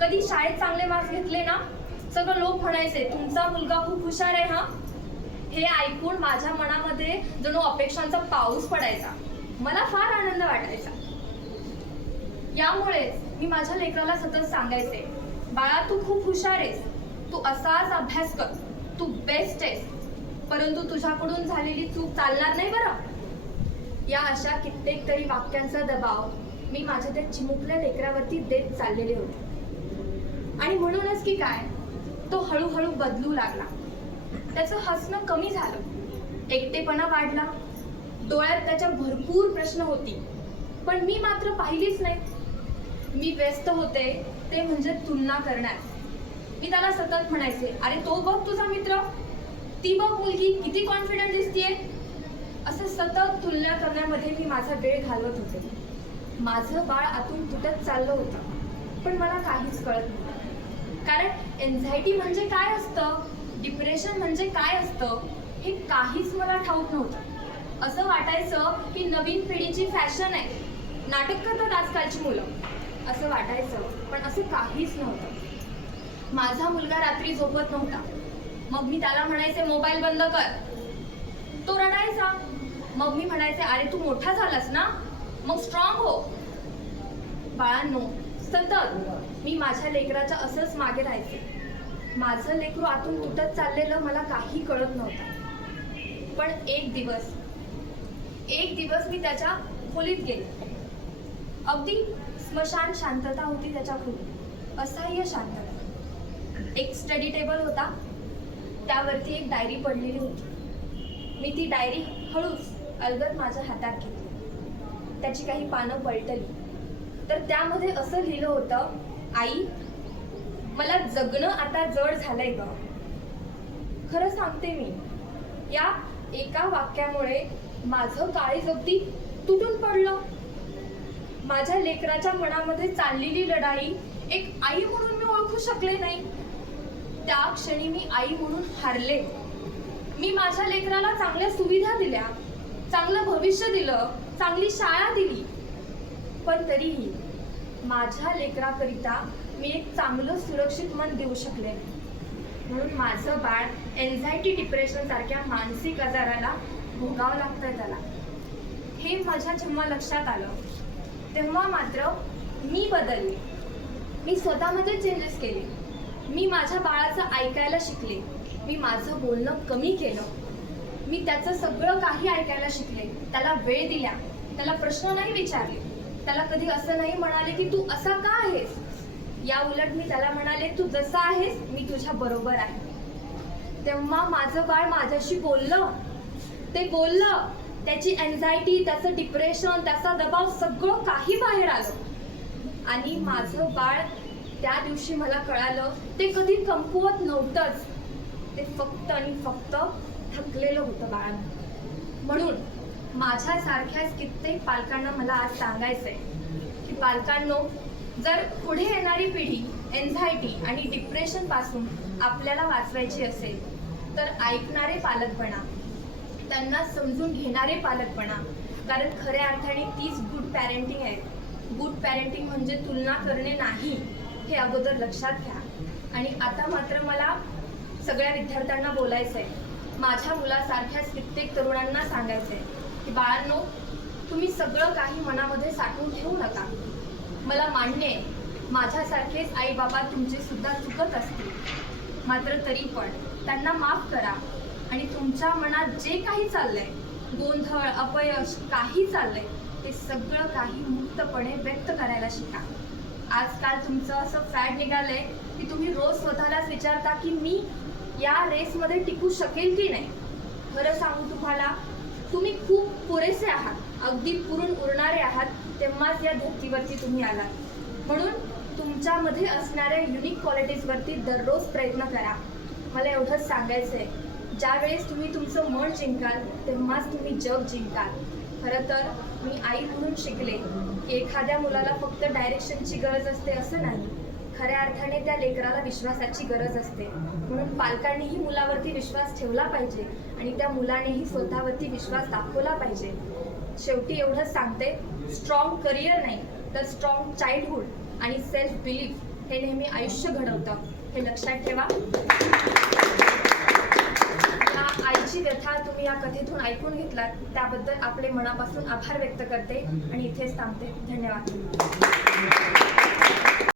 कधी शाळेत चांगले मार्क्स घेतले ना सगळं लोक म्हणायचे तुमचा मुलगा खूप हुशार आहे हा. हे ऐकून माझ्या मनामध्ये जणू अपेक्षांचा पाऊस पडायचा. मला फार आनंद वाटायचा. यामुळेच मी माझ्या लेकराला सतत सांगायचे बाळा तू खूप हुशार आहेस. तू असाच अभ्यास कर. तू बेस्ट आहेस. परंतु तुझ्याकडून झालेली चूक चालणार नाही बरं. या अशा कित्येक तरी वाक्यांचा दबाव मी माझ्या त्या चिमुकल्या लेकरावरती देत चाललेले होते. आणि म्हणूनच की काय तो हळूहळू बदलू लागला. त्याचं हसणं कमी झालं. एकटेपणा वाढला. डोळ्यात त्याच्या भरपूर प्रश्न होती. पण मी मात्र पाहिलीच नाही. मी व्यस्त होते ते म्हणजे तुलना करण्यात. मी त्याला सतत म्हणायचे अरे तो बघ तुझा मित्र. ती बघ मुलगी किती कॉन्फिडंट दिसतीये. असं सतत तुलना करण्यामध्ये मी माझा वेळ घालवत होते. माझं बाळ आतून तुटत चाललं होतं. पण मला काहीच कळत नव्हतं कारण एन्झायटी म्हणजे काय असतं? डिप्रेशन म्हणजे काय असतं? हे काहीच मला ठाऊक नव्हतं. असं वाटायचं की नवीन पिढीची फॅशन आहे. नाटक करतात आजकालची मुलं. असं वाटायचं पण असं काहीच नव्हतं. माझा मुलगा रात्री झोपत नव्हता. मग मी त्याला म्हणायचे मोबाईल बंद कर. तो रडायचा. मग मी म्हणायचे अरे तू मोठा झालास ना? मग स्ट्रॉंग हो. बाळांनो सतत मी माझ्या लेकराच्या असंच मागे राहायचे. माझं लेकरू आतून तुटत चाललेलं मला काही कळत नव्हतं. पण एक दिवस एक दिवस मी त्याच्या खोलीत गेले. अगदी स्मशान शांतता होती त्याच्या खोलीत. असह्य शांतता. एक स्टडी टेबल होता. त्यावरती एक डायरी पडलेली होती. मी ती डायरी हळूच अलगद माझ्या हातात घेतली. त्याची काही पानं पलटली. तर त्यामध्ये असं लिहिलं होतं आई मला जगणं आता जड झालंय ग. खरं सांगते मी या एका वाक्यामुळे माझं काळीज अगदी तुटून पडलं. माझ्या लेकराच्या मनामध्ये चाललेली लढाई एक आई म्हणून मी ओळखू शकले नाही. त्या क्षणी मी आई म्हणून हारले. मी माझ्या लेकराला चांगल्या सुविधा दिल्या चांगलं भविष्य दिलं चांगली शाळा दिली. पण तरीही माझ्या लेकराकरिता मी एक चांगलं सुरक्षित मन देऊ शकले. म्हणून माझं बाळ एन्झायटी डिप्रेशन सारख्या मानसिक आजाराला भोगावं लागतं त्याला. हे माझ्या जेव्हा लक्षात आलं तेव्हा मात्र मी बदलले. मी स्वतःमध्ये चेंजेस केले. मी माझ्या बाळाचं ऐकायला शिकले. मी माझं बोलणं कमी केलं. मी त्याचं सगळं काही ऐकायला शिकले. त्याला वेळ दिल्या. त्याला प्रश्न नाही विचारले. त्याला कधी असं नाही म्हणाले की तू असा का आहेस? या उलट मी त्याला म्हणाले तू जसा आहेस मी तुझ्या बरोबर आहे. तेव्हा माझं बाळ माझ्याशी बोललं. ते बोललं त्याची अँझायटी त्याचं डिप्रेशन त्याचा दबाव सगळं काही बाहेर आलं. आणि माझं बाळ त्या दिवशी मला कळालं ते कधी कमकुवत नव्हतंच. ते फक्त आणि फक्त थकलेलं होतं बाळ म्हणून माझ्यासारख्याच कित्येक पालकांना मला आज सांगायचंय की पालकांनो जर पुढे येणारी पिढी एन्झायटी आणि डिप्रेशनपासून आपल्याला वाचवायची असेल तर ऐकणारे पालक बना. त्यांना समजून घेणारे पालक बना. कारण खऱ्या अर्थाने तीच गुड पॅरेंटिंग आहे. गुड पॅरेंटिंग म्हणजे तुलना करणे नाही हे अगोदर लक्षात घ्या. आणि आता मात्र मला सगळ्या विद्यार्थ्यांना बोलायचं आहे माझ्या मुलासारख्याच कित्येक तरुणांना सांगायचं आहे की बाळांनो तुम्ही सगळं काही मनामध्ये साठवून ठेवू नका. मला मान्य आहे माझ्यासारखेच आई बाबा तुमचे सुद्धा चुकत असतील. मात्र तरी पण त्यांना माफ करा आणि तुमच्या मनात जे काही चाललंय गोंधळ अपयश काही चाललंय ते सगळं काही मुक्तपणे व्यक्त करायला शिका. आजकाल तुमचं असं फॅड निघालंय की तुम्ही रोज स्वतःलाच विचारता की मी या रेसमध्ये टिकू शकेल की नाही? खरं सांगू तुम्हाला तुम्ही खूप पुरेसे आहात. अगदी पुरून उरणारे आहात तेव्हाच या धर्तीवरती तुम्ही आलात. म्हणून तुमच्यामध्ये असणाऱ्या युनिक क्वालिटीजवरती दररोज प्रयत्न करा. मला एवढंच सांगायचं आहे ज्यावेळेस तुम्ही तुमचं मन जिंकाल तेव्हाच तुम्ही जग जिंकाल खरं तर मी आई म्हणून शिकले. की एखाद्या मुलाला फक्त डायरेक्शनची गरज असते असं नाही. खऱ्या अर्थाने त्या लेकराला विश्वासाची गरज असते. म्हणून पालकांनीही मुलावरती विश्वास ठेवला पाहिजे आणि त्या मुलानेही स्वतःवरती विश्वास दाखवला पाहिजे. शेवटी एवढंच सांगते स्ट्रॉंग करिअर नाही तर स्ट्रॉंग चाइल्डहुड आणि सेल्फ बिलीफ हे नेहमी आयुष्य घडवतं. हे लक्षात ठेवा. या आईची व्यथा तुम्ही या कथेतून ऐकून घेतलात त्याबद्दल आपले मनापासून आभार व्यक्त करते आणि इथेच थांबते. धन्यवाद.